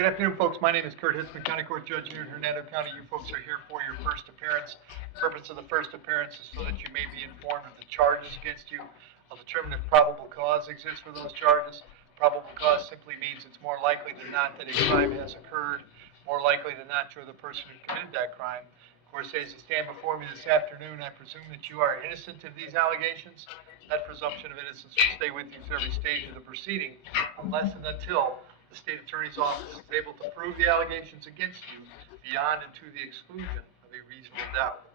Good afternoon, folks. My name is Kurt Hitzemann, County Court Judge here in Hernando County. You folks are here for your first appearance. The purpose of the first appearance is so that you may be informed of the charges against you. I'll determine if probable cause exists for those charges. Probable cause simply means it's more likely than not that a crime has occurred, more likely than not you're the person who committed that crime. Of course, as you stand before me this afternoon, I presume that you are innocent of these allegations. That presumption of innocence will stay with you through every stage of the proceeding, unless and until the state attorney's office is able to prove the allegations against you beyond and to the exclusion of a reasonable doubt.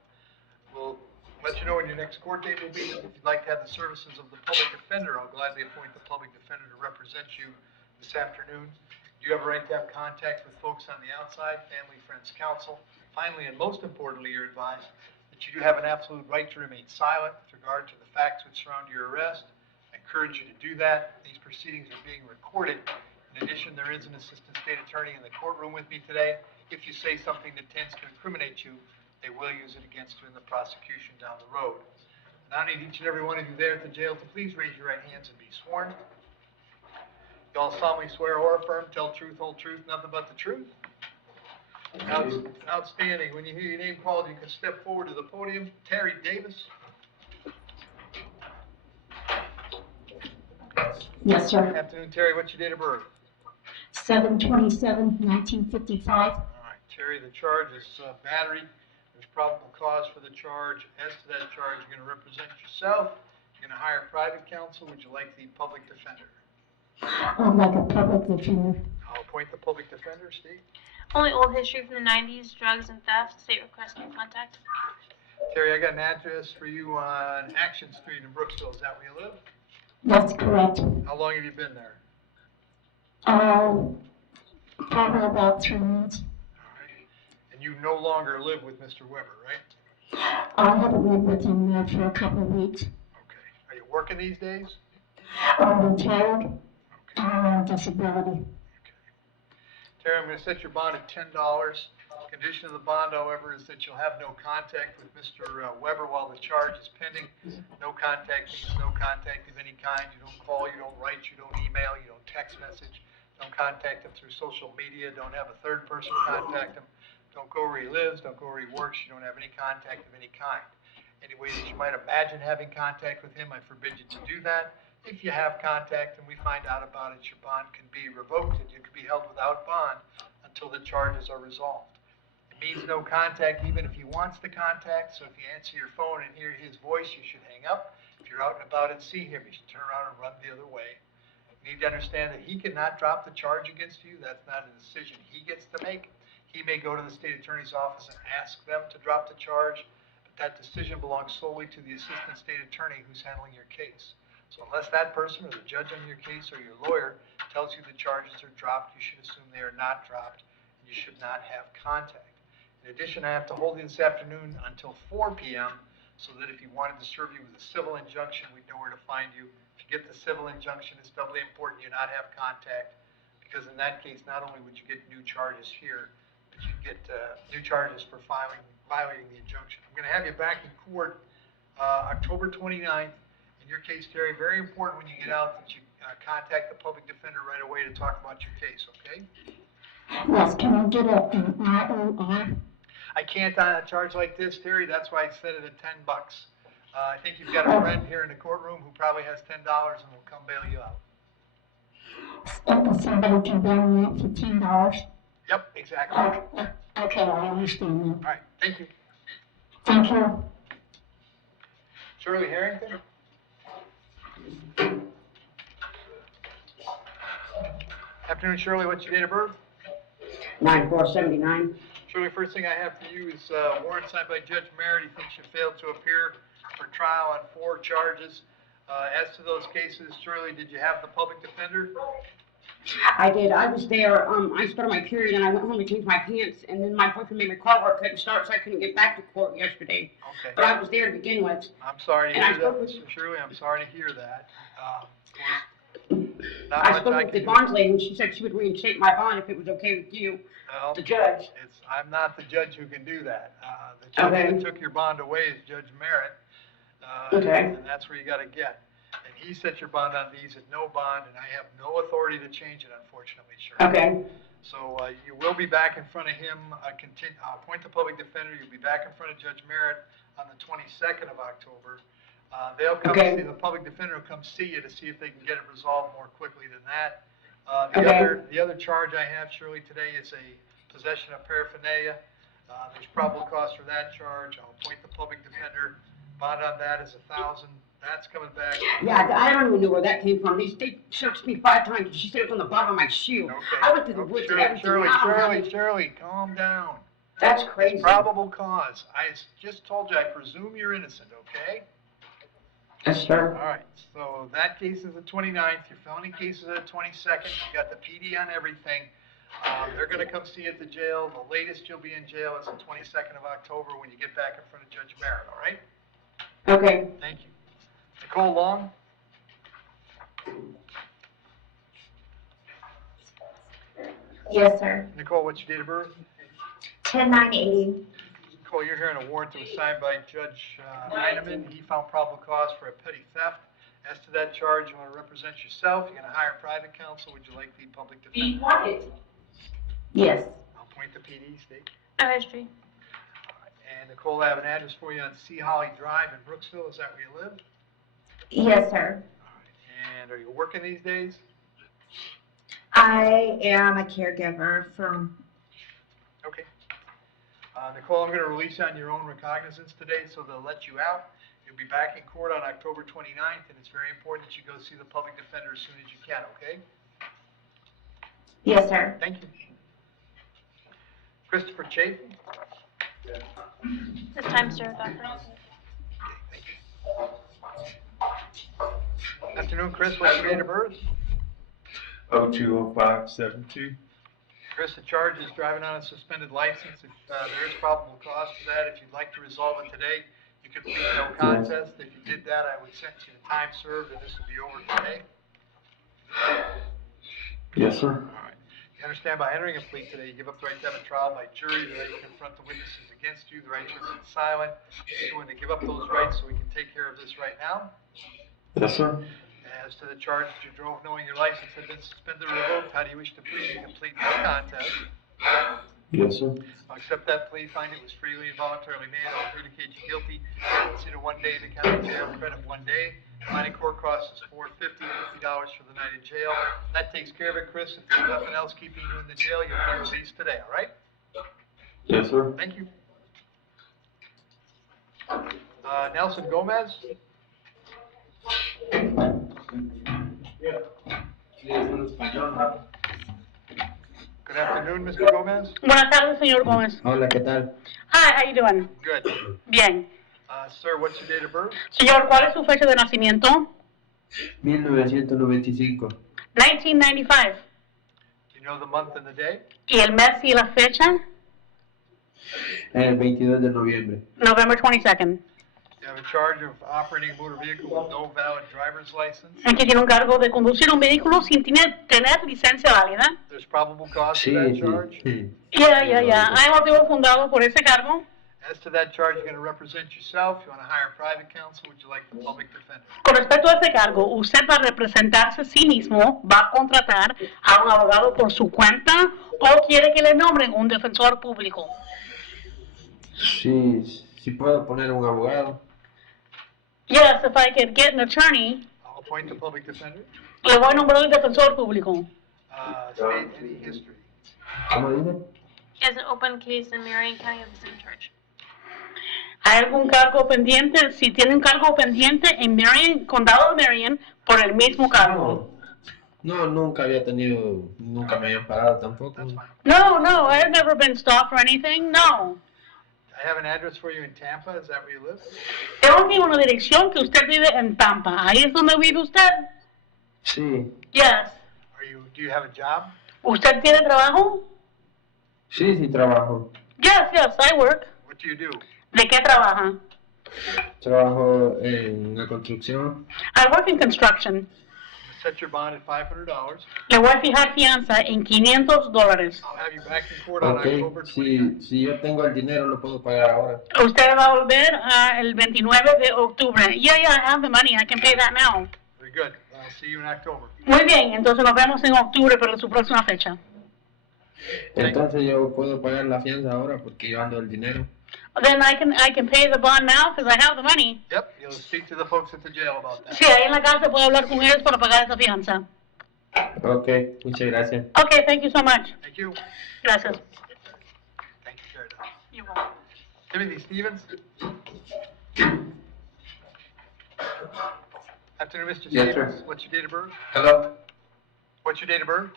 We'll let you know when your next court date will be. If you'd like to have the services of the public defender, I'll gladly appoint the public defender to represent you this afternoon. You have a right to have contact with folks on the outside, family, friends, counsel. Finally, and most importantly, you're advised that you do have an absolute right to remain silent with regard to the facts which surround your arrest. I encourage you to do that. These proceedings are being recorded. In addition, there is an assistant state attorney in the courtroom with me today. If you say something that tends to incriminate you, they will use it against you in the prosecution down the road. And I need each and every one of you there at the jail to please raise your right hands and be sworn. You all solemnly swear or affirm, tell truth, whole truth, nothing but the truth. Outstanding. When you hear your name called, you can step forward to the podium. Terry Davis. Yes, sir. Good afternoon, Terry. What's your date of birth? 7/27/1955. All right, Terry, the charge is battery. There's probable cause for the charge. As to that charge, you're going to represent yourself. You're going to hire private counsel. Would you like the public defender? I'd like a public defender. I'll appoint the public defender, Steve. Only old history from the 90s, drugs and theft. State request no contact. Terry, I got an address for you on Action Street in Brooksville. Is that where you live? That's correct. How long have you been there? Probably about 3 months. All right. And you no longer live with Mr. Weber, right? I haven't lived with him there for a couple of weeks. Okay. Are you working these days? I'm retired. Okay. I'm on disability. Terry, I'm going to set your bond at $10. Condition of the bond, however, is that you'll have no contact with Mr. Weber while the charge is pending. No contact means no contact of any kind. You don't call, you don't write, you don't email, you don't text message. Don't contact him through social media. Don't have a third person contact him. Don't go where he lives. Don't go where he works. You don't have any contact of any kind. Any way that you might imagine having contact with him, I forbid you to do that. If you have contact and we find out about it, your bond can be revoked and you can be held without bond until the charges are resolved. It means no contact even if he wants the contact, so if you answer your phone and hear his voice, you should hang up. If you're out and about and see him, you should turn around and run the other way. You need to understand that he cannot drop the charge against you. That's not a decision he gets to make. He may go to the state attorney's office and ask them to drop the charge, but that decision belongs solely to the assistant state attorney who's handling your case. So unless that person or the judge on your case or your lawyer tells you the charges are dropped, you should assume they are not dropped, and you should not have contact. In addition, I have to hold you this afternoon until 4 p.m. so that if you wanted to serve you with a civil injunction, we'd know where to find you. If you get the civil injunction, it's doubly important you not have contact, because in that case, not only would you get new charges here, but you'd get new charges for violating the injunction. I'm going to have you back in court October 29th. In your case, Terry, very important when you get out that you contact the public defender right away to talk about your case, okay? Yes, can I get an IOR? I can't on a charge like this, Terry. That's why I set it at $10. I think you've got a friend here in the courtroom who probably has $10 and will come bail you out. Somebody can bail me out for $10? Yep, exactly. Okay, I understand that. All right, thank you. Thank you. Shirley Harrington? Afternoon, Shirley. What's your date of birth? 9/4/79. Shirley, first thing I have for you is warrant signed by Judge Merritt. He thinks you failed to appear for trial on 4 charges. As to those cases, Shirley, did you have the public defender? I did. I was there. I started my period and I went home to change my pants, and then my boyfriend made my car work couldn't start, so I couldn't get back to court yesterday. Okay. But I was there to begin with. I'm sorry to And I hear that, spoke with- Mr. Shirley. I'm sorry to hear that. I spoke with the bond lady, and she said she would reinstate my bond if it was okay with you, Well, the judge. I'm not the judge who can do that. The judge Okay. that took your bond away is Judge Merritt. Okay. And that's where you got to get. And he set your bond on these at no bond, and I have no authority to change it, unfortunately, Shirley. Okay. So you will be back in front of him, appoint the public defender, you'll be back in front of Judge Merritt on the 22nd of October. They'll come see, the public defender will come see you to see if they can get it resolved more quickly than that. The other charge I have, Shirley, today is a possession of paraphernalia. There's probable cause for that charge. I'll appoint the public defender. Bond on that is $1,000. That's coming back. Yeah, I don't even know where that came from. They searched me 5 times. She said it was on the bottom of my shoe. Okay. I went through the woods and everything. Shirley, calm down. That's crazy. It's probable cause. I just told you, I presume you're innocent, okay? Yes, sir. All right, so that case is the 29th. Your felony case is the 22nd. You got the PD on everything. They're going to come see you at the jail. The latest you'll be in jail is the 22nd of October when you get back in front of Judge Merritt, all right? Okay. Thank you. Nicole Long? Yes, sir. Nicole, what's your date of birth? 10/9/80. Nicole, you're hearing a warrant that was signed by Judge Heineman. He found probable cause for a petty theft. As to that charge, you want to represent yourself. You're going to hire private counsel. Would you like the public defender? Yes. I'll point the PD, state. History. And Nicole, I have an address for you on C. Holly Drive in Brooksville. Is that where you live? Yes, sir. And are you working these days? I am a caregiver from. Okay. Nicole, I'm going to release you on your own recognizance today, so they'll let you out. You'll be back in court on October 29th, and it's very important that you go see the public defender as soon as you can, okay? Yes, sir. Thank you. Christopher Chafee? This time, sir, Doctor. Afternoon, Chris. What's your date of birth? 020572. Chris, the charge is driving on a suspended license. If there is probable cause for that, if you'd like to resolve it today, you could plead no contest. If you did that, I would sentence you to time served, and this will be over today. Yes, sir. All right. You understand by entering a plea today, you give up the right to have a trial by jury, the right to confront the witnesses against you, the right to remain silent. You're going to give up those rights so we can take care of this right now. Yes, sir. As to the charge that you drove knowing your license had been suspended or revoked, how do you wish to plead? You can plead no contest. Yes, sir. I'll accept that plea, find it was freely and voluntarily made. I'll adjudicate you guilty. Consider 1 day in the county jail, credit 1 day. Finding court costs is $450, $50 for the night in jail. That takes care of it, Chris. If there's nothing else keeping you in the jail, you'll be released today, all right? Yes, sir. Thank you. Nelson Gomez? Good afternoon, Mr. Gomez. Buenas tardes, señor Gómez. Hola, ¿qué tal? Hi, how you doing? Good. Bien. Sir, what's your date of birth? Señor, ¿cuál es su fecha de nacimiento? 1995. 1995. Do you know the month and the day? ¿Y el mes y la fecha? El 22 de noviembre. November 22nd. You have a charge of operating a motor vehicle with no valid driver's license. Aquí tiene un cargo de conducir un vehículo sin tener licencia válida. There's probable cause for that charge. Sí. Ya. Hay motivo fundado por ese cargo. As to that charge, you're going to represent yourself. You want to hire private counsel? Would you like the public defender? Con respecto a este cargo, usted va a representarse a sí mismo, va a contratar a un abogado por su cuenta o quiere que le nombren un defensor público. Sí puedo poner un abogado. Yes, if I could get an attorney, I'll appoint the public defender. le voy a nombrar un defensor público. State any history. ¿Cómo dice? As an open case in Marion County of the same charge. ¿Hay algún cargo pendiente? Si tiene un cargo pendiente en Marion, condado de Marion, por el mismo cargo. No, nunca me habían parado tampoco. That's fine. No, I've never been stopped for anything, no. I have an address for you in Tampa. Is that where you live? Tengo aquí una dirección que usted vive en Tampa. ¿Ahí es donde vive usted? Sí. Yes. Do you have a job? ¿Usted tiene trabajo? Sí, trabajo. Yes, I work. What do you do? ¿De qué trabaja? Trabajo en la construcción. I work in construction. Set your bond at $500. Le voy a fijar fianza en $500. I'll have you back in court on Ok, October 29th. si yo tengo el dinero lo puedo pagar ahora. Usted va a volver el 29 de octubre. Yeah, I have the money. I can pay that now. Very good. I'll see you in October. Muy bien, entonces nos vemos en octubre para su próxima fecha. Entonces yo puedo pagar la fianza ahora porque yo ando el dinero. Then I can pay the bond now because I have the money. Yep, you'll speak to the folks at the jail about that. Sí, ahí en la cárcel puedo hablar con ellos para pagar esa fianza. Ok, muchas gracias. Okay, thank you so much. Thank you. Gracias. Thank you, Jared. You're welcome. Timothy Stevens? Afternoon, Mr. Yes, Stevens. sir. What's your date of birth? Hello? What's your date of birth?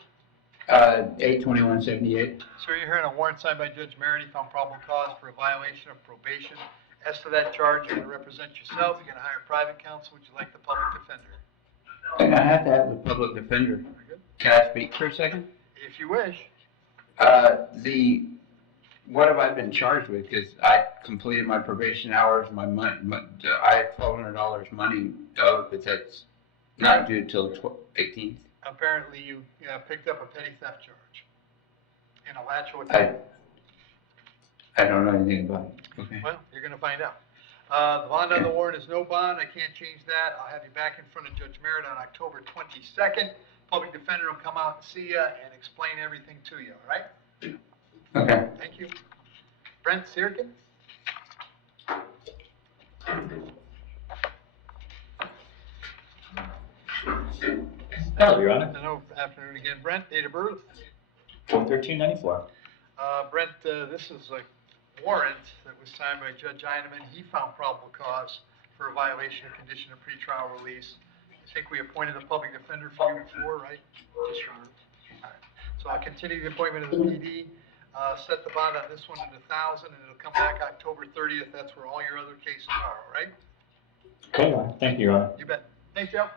8/21/78. Sir, you're hearing a warrant signed by Judge Merity, found probable cause for a violation of probation. As to that charge, you're going to represent yourself. You're going to hire private counsel. Would you like the public defender? And I have to have the public defender. Very good. Can I speak for a second? If you wish. What have I been charged with? Because I completed my probation hours, I have $1,200 money owed, but that's not due till 18th. Apparently, you picked up a petty theft charge in Alachua. I don't know anything about it. Okay. Well, you're going to find out. The bond on the warrant is no bond. I can't change that. I'll have you back in front of Judge Merritt on October 22nd. Public defender will come out and see you and explain everything to you, all right? Okay. Thank you. Brent Sirkin? Hello, Your Honor. Hello, afternoon again. Brent, date of birth? 4/13/94. Brent, this is a warrant that was signed by Judge Eineman. He found probable cause for a violation of condition of pretrial release. I think we appointed a public defender for you before, right? Yes, Your Honor. All right. So I'll continue the appointment of the PD. Set the bond on this one at 1,000, and it'll come back October 30th. That's where all your other cases are, all right? Okay, Your Honor. Thank you, Your Honor. You bet. Thanks, Joe.